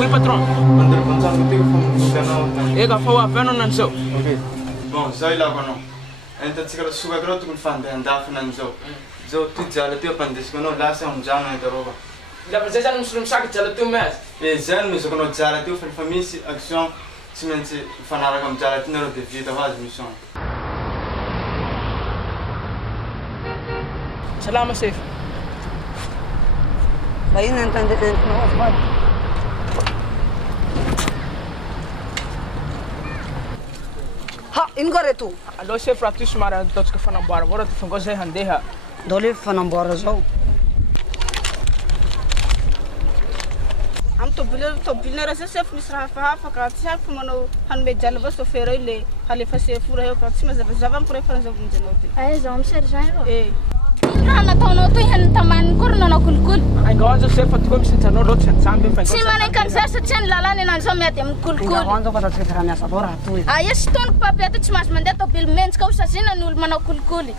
Fui, patrão. Andar com o teu fumo, Ega, foi a pena não sou. ok. Bom, sai lá com não. Então, se quer sugar groto com fã, andar não sou. Sou tu já teu pandes, quando lá se já não é rouba. Já você já não se sabe que já tu mais. E já não se quando já teu família ação, se mente fanara com já tu não de vida faz missão. Salama safe. Aí não entende não vai. Ha, ingore tu. Alô, safe para tu chamar todos que falam embora. Bora tu fungou sem handeha. Dole fana embora zo. Am to bilera se sef misra fa ka tia fumano han be jalba so fero ile hale fa se fura yo ka tsima za zavam pure fa zo bunjenote. Ay, zom ser jairo. Eh. Rana tono tu hen taman kurno na kulkul. Ai, gosto de safe tu como se tá no rote, sabe? Si mane kan sa sa chen lala ni nan som yatem Inga kulkul. wanzo pada tse kanya sa dora tu. Ay, ston pa pe tu chmas mande to bil mens ka usa sina nul mana kulkuli.